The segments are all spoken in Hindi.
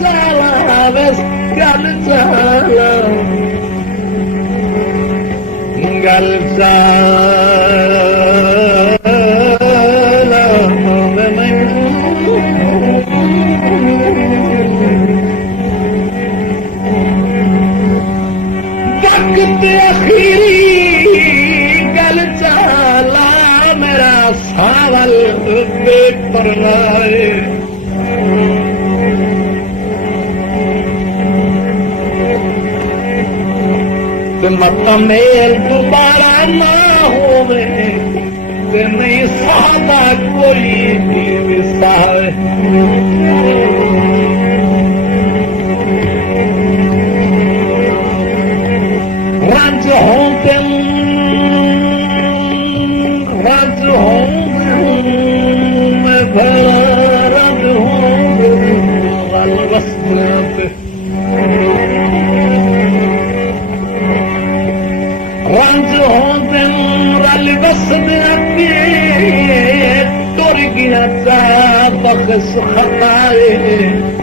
salaves, gal salam, gal salam, वक्त आखिरी गल चला मेरा सावल बेपरवाए मत मेल दोबारा ना होवे नहीं सादा कोई भी विसार रंज होंगे मैं भला रंज होंगे वाल वस्त्रत रंज होंगे वाल वस्त्रत तोड़ गया था बख्श खताए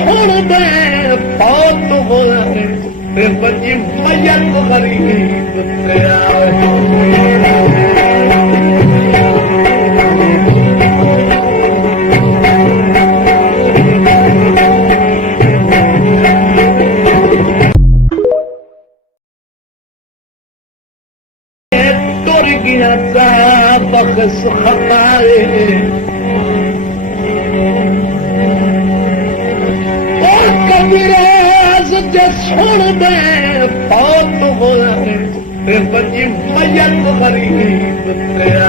छोड़ दे बहुत हो बची मयत गरीब तोड़ गया था बख्श खताए छोड़ दे बहुत हो बची मयत गरीब